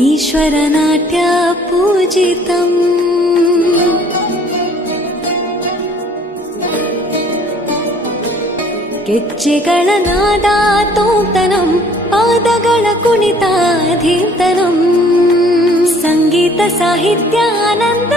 ಈಶ್ವರನಾಟ್ಯ ಪೂಜಿತಂ ಗೆಜ್ಜೆಗಳ ನಾದ ತೋಂತನಂ ಪಾದಗಳ ಕುಣಿತ ಧೀಂತನಂ ಸಂಗೀತ ಸಾಹಿತ್ಯ ಆನಂದ